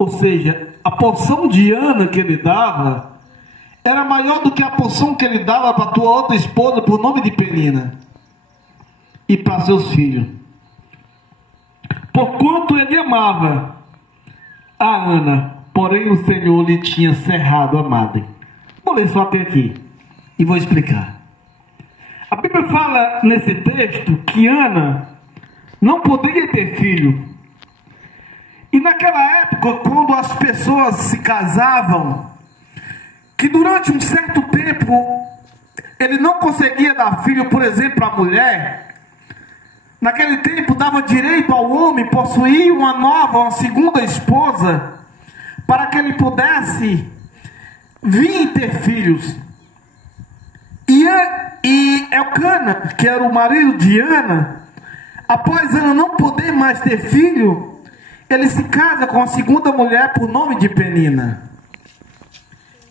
Ou seja, a porção de Ana que ele dava era maior do que a porção que ele dava para a tua outra esposa por nome de Penina e para seus filhos. Porquanto ele amava a Ana, porém o Senhor lhe tinha cerrado a madre. Vou ler só até aqui e vou explicar. A Bíblia fala nesse texto que Ana não poderia ter filho. E naquela época, quando as pessoas se casavam, que durante um certo tempo ele não conseguia dar filho, por exemplo, à mulher, naquele tempo dava direito ao homem possuir uma segunda esposa, para que ele pudesse vir ter filhos. E Elcana, que era o marido de Ana, após Ana não poder mais ter filho, ele se casa com a segunda mulher por nome de Penina.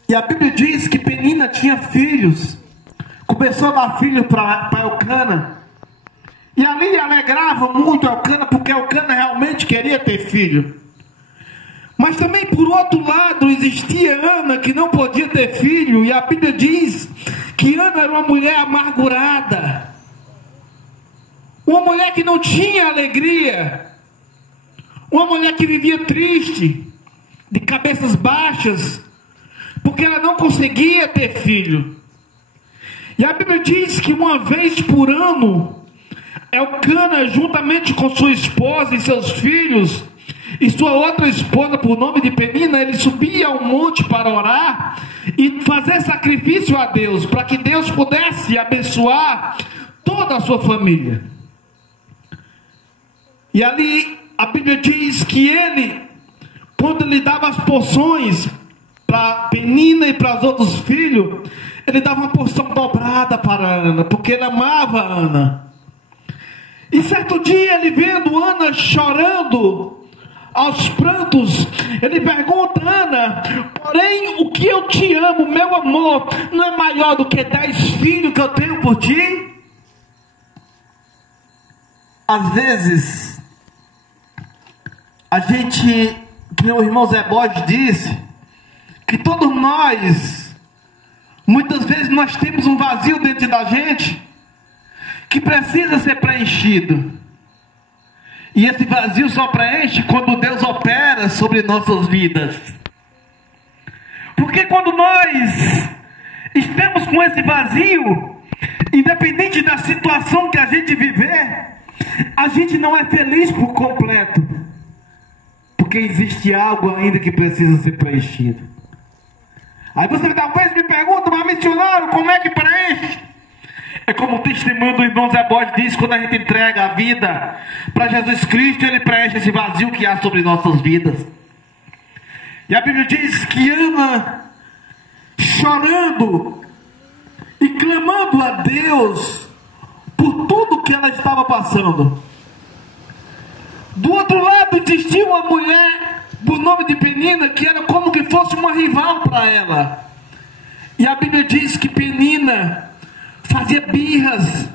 E a Bíblia diz que Penina tinha filhos, começou a dar filho para Elcana. E ali alegrava muito Elcana, porque Elcana realmente queria ter filho. Mas também por outro lado existia Ana que não podia ter filho. E a Bíblia diz que Ana era uma mulher amargurada, uma mulher que não tinha alegria, uma mulher que vivia triste, de cabeças baixas, porque ela não conseguia ter filho. E a Bíblia diz que uma vez por ano, Elcana, juntamente com sua esposa e seus filhos, e sua outra esposa por nome de Penina, ele subia ao monte para orar e fazer sacrifício a Deus, para que Deus pudesse abençoar toda a sua família. E ali a Bíblia diz que ele, quando ele dava as porções para Penina e para os outros filhos, ele dava uma porção dobrada para Ana, porque ele amava Ana. E certo dia, ele vendo Ana chorando aos prantos, ele pergunta: Ana, porém o que eu te amo, meu amor, não é maior do que 10 filhos que eu tenho por ti? Às vezes, a gente, que o irmão Zé Borges disse, que todos nós, muitas vezes nós temos um vazio dentro da gente, que precisa ser preenchido. E esse vazio só preenche quando Deus opera sobre nossas vidas. Porque quando nós estamos com esse vazio, independente da situação que a gente viver, a gente não é feliz por completo. Porque existe algo ainda que precisa ser preenchido. Aí você talvez me pergunta: mas missionário, como é que preenche? É como o testemunho do irmão Zé Borges diz: quando a gente entrega a vida para Jesus Cristo, Ele preenche esse vazio que há sobre nossas vidas. E a Bíblia diz que Ana, chorando e clamando a Deus por tudo que ela estava passando. Do outro lado existia uma mulher por nome de Penina, que era como que fosse uma rival para ela. E a Bíblia diz que Penina fazia birras,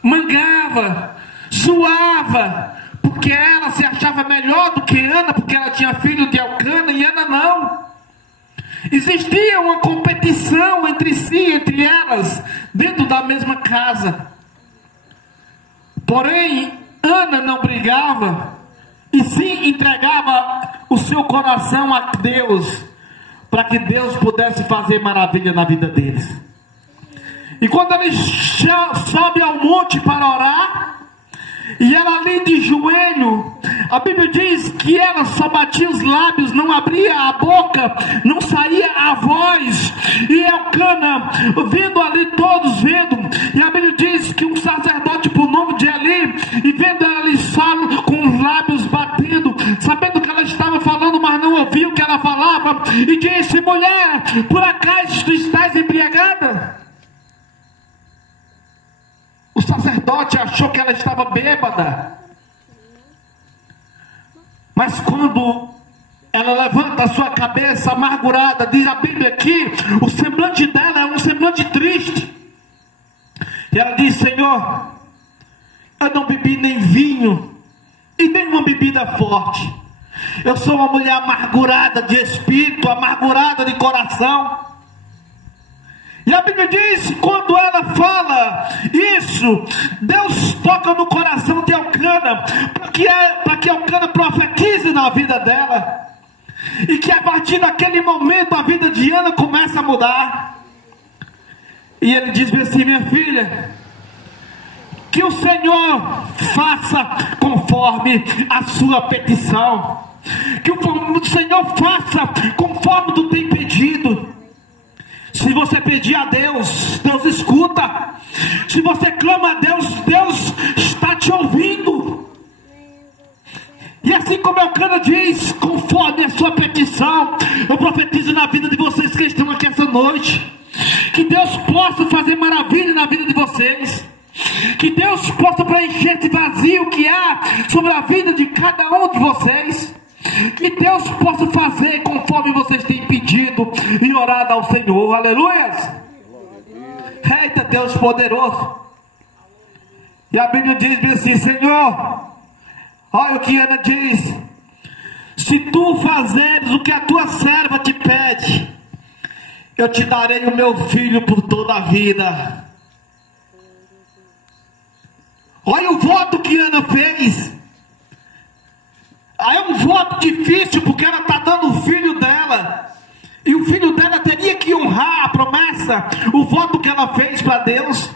mangava, zoava, porque ela se achava melhor do que Ana, porque ela tinha filho de Elcana e Ana não. Existia uma competição entre si, entre elas, dentro da mesma casa. Porém, Ana não brigava, e sim entregava o seu coração a Deus, para que Deus pudesse fazer maravilha na vida deles. E quando ele sobe ao monte para orar, e ela ali de joelho, a Bíblia diz que ela só batia os lábios, não abria a boca, não saía a voz. E Elcana, vendo ali, todos vendo, e a Bíblia diz que um sacerdote por nome de Eli, e vendo ela ali só com os lábios batendo, sabendo que ela estava falando, mas não ouvia o que ela falava, e disse: mulher, por acaso tu estás embriagada? O sacerdote achou que ela estava bêbada. Mas quando ela levanta a sua cabeça amargurada, diz a Bíblia que o semblante dela é um semblante triste. E ela diz: Senhor, eu não bebi nem vinho e nem uma bebida forte. Eu sou uma mulher amargurada de espírito, amargurada de coração. E a Bíblia diz que quando ela fala isso, Deus toca no coração de Elcana, para que Elcana profetize na vida dela. E que a partir daquele momento a vida de Ana começa a mudar. E ele diz assim: minha filha, que o Senhor faça conforme a sua petição. Que o Senhor faça conforme tu tem pedido. Se você pedir a Deus, Deus escuta. Se você clama a Deus, Deus está te ouvindo. E assim como Elcana diz, conforme a sua petição, eu profetizo na vida de vocês que estão aqui essa noite, que Deus possa fazer maravilha na vida de vocês. Que Deus possa preencher esse vazio que há sobre a vida de cada um de vocês. Que Deus possa fazer conforme vocês têm pedido e orado ao Senhor. Aleluias. Eita, Deus poderoso. E a Bíblia diz bem assim: Senhor, olha o que Ana diz: se tu fazeres o que a tua serva te pede, eu te darei o meu filho por toda a vida. Olha o voto que Ana fez. Aí é um voto difícil, porque ela está dando o filho dela. E o filho dela teria que honrar a promessa, o voto que ela fez para Deus.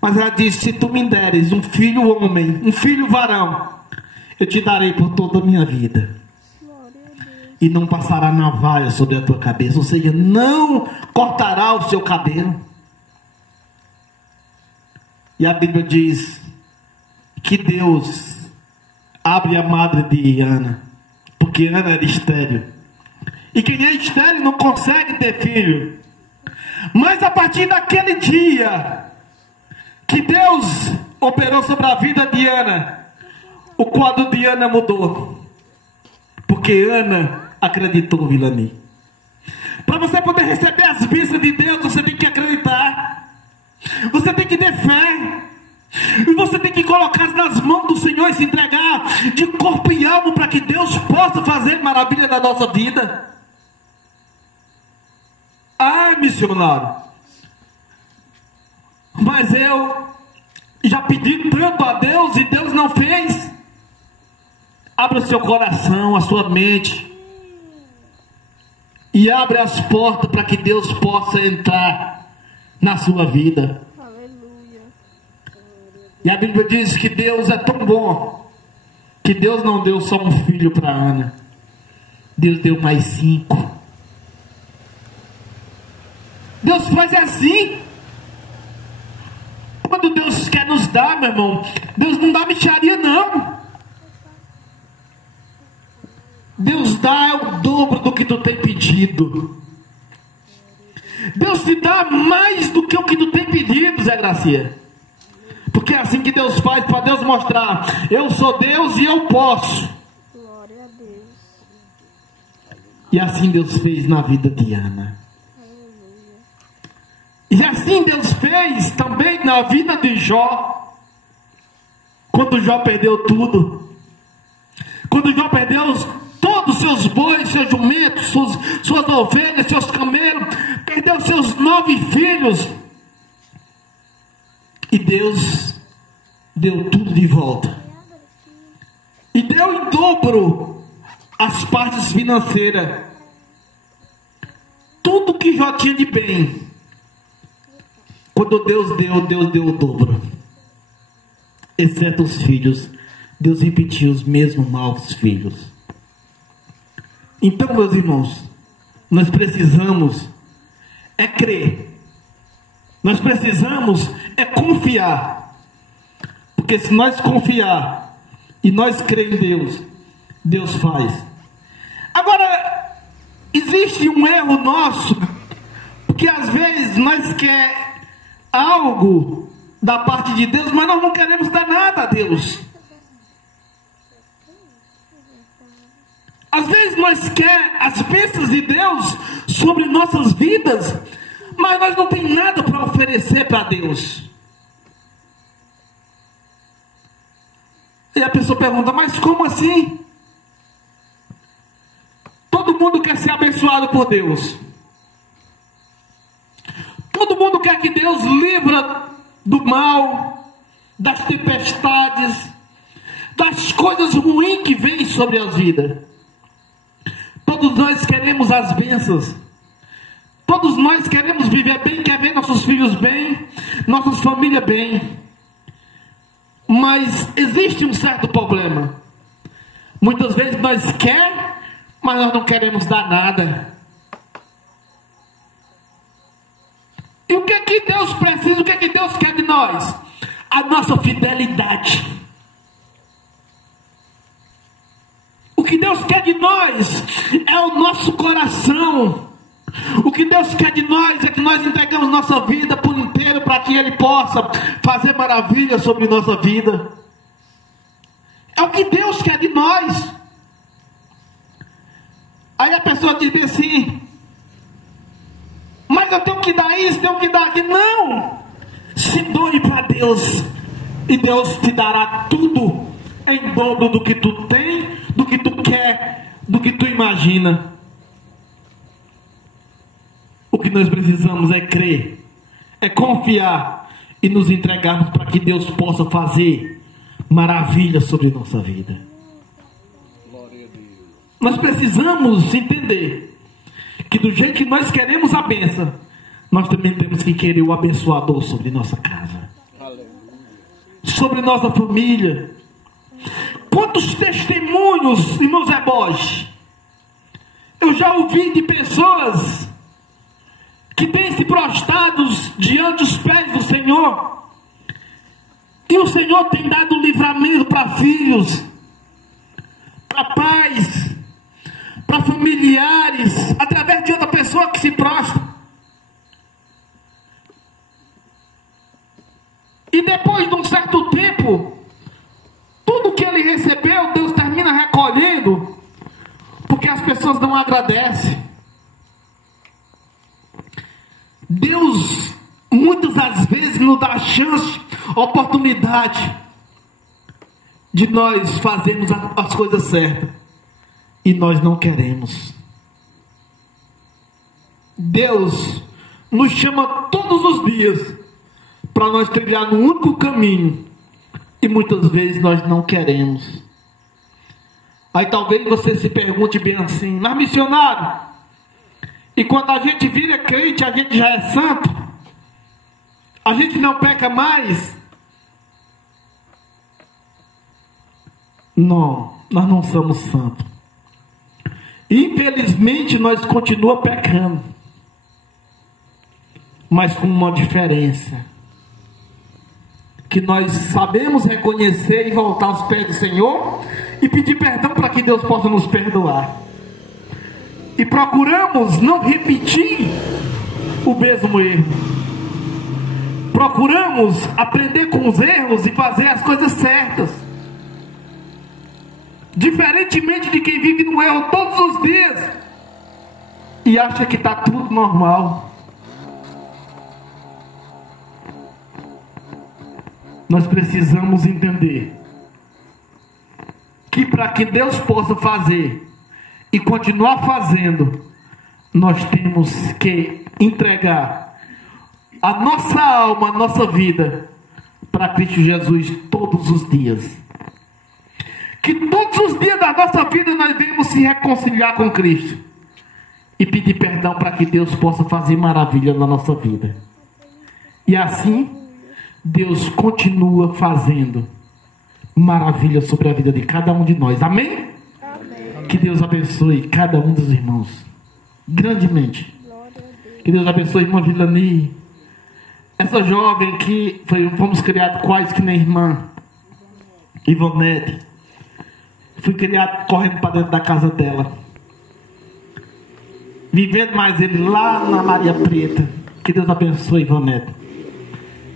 Mas ela disse: se tu me deres um filho homem, um filho varão, eu te darei por toda a minha vida. E não passará navalha sobre a tua cabeça, ou seja, não cortará o seu cabelo. E a Bíblia diz que Deus abre a madre de Ana, porque Ana era estéril. E quem é estéril não consegue ter filho. Mas a partir daquele dia que Deus operou sobre a vida de Ana, o quadro de Ana mudou. Porque Ana acreditou, Vilani. Para você poder receber as bênçãos de Deus, você tem que acreditar. Você tem que ter fé. E você tem que colocar nas mãos do Senhor e se entregar de corpo e alma para que Deus possa fazer maravilha na nossa vida. Ah, missionário, mas eu já pedi tanto a Deus e Deus não fez. Abra o seu coração, a sua mente, e abre as portas para que Deus possa entrar na sua vida. E a Bíblia diz que Deus é tão bom, que Deus não deu só um filho para Ana, Deus deu mais 5. Deus faz assim. Quando Deus quer nos dar, meu irmão, Deus não dá mixaria não. Deus dá o dobro do que tu tem pedido. Deus te dá mais do que o que tu tem pedido, Zé Gracia. Porque é assim que Deus faz, para Deus mostrar: eu sou Deus e eu posso. Glória a Deus. E assim Deus fez na vida de Ana. Aleluia. E assim Deus fez também na vida de Jó. Quando Jó perdeu tudo. Quando Jó perdeu todos os seus bois, seus jumentos, suas ovelhas, seus camelos. Perdeu seus 9 filhos. E Deus deu tudo de volta. E deu em dobro as partes financeiras. Tudo que Jó tinha de bem. Quando Deus deu o dobro. Exceto os filhos. Deus repetiu os mesmos novos filhos. Então, meus irmãos, nós precisamos crer. Nós precisamos confiar. Porque se nós confiar e nós crer em Deus, Deus faz. Agora, existe um erro nosso, porque às vezes nós queremos algo da parte de Deus, mas nós não queremos dar nada a Deus. Às vezes nós queremos as bênçãos de Deus sobre nossas vidas, mas nós não temos nada para oferecer para Deus. E a pessoa pergunta: mas como assim? Todo mundo quer ser abençoado por Deus. Todo mundo quer que Deus livra do mal, das tempestades, das coisas ruins que vêm sobre as vidas. Todos nós queremos as bênçãos. Todos nós queremos viver bem, quer ver nossos filhos bem, nossas famílias bem. Mas existe um certo problema. Muitas vezes nós queremos, mas nós não queremos dar nada. E o que é que Deus precisa? O que é que Deus quer de nós? A nossa fidelidade. O que Deus quer de nós é o nosso coração. O que Deus quer de nós é que nós entregamos nossa vida por inteiro para que Ele possa fazer maravilhas sobre nossa vida. É o que Deus quer de nós. Aí a pessoa diz assim: mas eu tenho que dar isso, tenho que dar aquilo. Não! Se doe para Deus, e Deus te dará tudo em dobro do que tu tem, do que tu quer, do que tu imagina. O que nós precisamos é crer, é confiar e nos entregarmos para que Deus possa fazer maravilhas sobre nossa vida. Nós precisamos entender que do jeito que nós queremos a bênção, nós também temos que querer o abençoador sobre nossa casa, sobre nossa família. Quantos testemunhos, irmãos Eboge, eu já ouvi de pessoas que têm se prostrados diante dos pés do Senhor, e o Senhor tem dado livramento para filhos, para pais, para familiares, através de outra pessoa que se prostra. E depois de um certo tempo, tudo que ele recebeu, Deus termina recolhendo, porque as pessoas não agradecem. Deus muitas das vezes nos dá a chance, a oportunidade de nós fazermos as coisas certas, e nós não queremos. Deus nos chama todos os dias para nós trilhar no único caminho, e muitas vezes nós não queremos. Aí talvez você se pergunte bem assim: mas missionário, e quando a gente vira crente, a gente já é santo? A gente não peca mais? Não, nós não somos santos. Infelizmente nós continuamos pecando, mas com uma diferença: que nós sabemos reconhecer e voltar aos pés do Senhor e pedir perdão para que Deus possa nos perdoar. E procuramos não repetir o mesmo erro. Procuramos aprender com os erros e fazer as coisas certas. Diferentemente de quem vive no erro todos os dias e acha que está tudo normal. Nós precisamos entender que para que Deus possa fazer e continuar fazendo, nós temos que entregar a nossa alma, a nossa vida para Cristo Jesus todos os dias. Que todos os dias da nossa vida nós devemos se reconciliar com Cristo e pedir perdão para que Deus possa fazer maravilha na nossa vida. E assim Deus continua fazendo maravilha sobre a vida de cada um de nós. Amém? Amém. Que Deus abençoe cada um dos irmãos grandemente. Que Deus abençoe a irmã Vilani, essa jovem que fomos criados quase que nem irmã Ivonete. Fui criado correndo para dentro da casa dela, vivendo mais ele lá na Maria Preta. Que Deus abençoe Ivonete.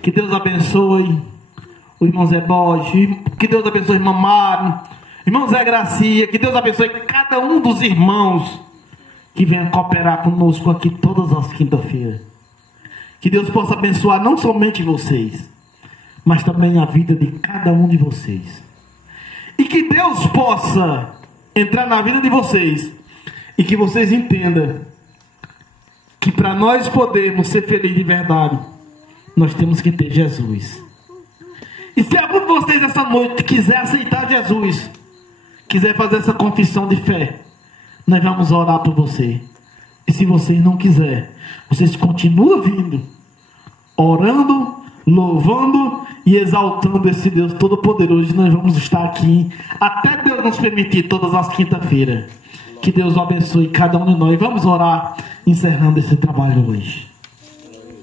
Que Deus abençoe o irmão Zé Borges. Que Deus abençoe o irmão Mário, irmão Zé Gracia. Que Deus abençoe cada um dos irmãos que venha cooperar conosco aqui todas as quinta-feiras. Que Deus possa abençoar não somente vocês, mas também a vida de cada um de vocês. E que Deus possa entrar na vida de vocês E que vocês entendam que para nós podermos ser felizes de verdade, nós temos que ter Jesus. E se algum de vocês essa noite quiser aceitar Jesus, quiser fazer essa confissão de fé, nós vamos orar por você. E se vocês não quiserem, vocês continuam vindo, orando, louvando e exaltando esse Deus Todo-Poderoso. Nós vamos estar aqui até Deus nos permitir, todas as quinta-feiras. Que Deus abençoe cada um de nós. Vamos orar, encerrando esse trabalho hoje.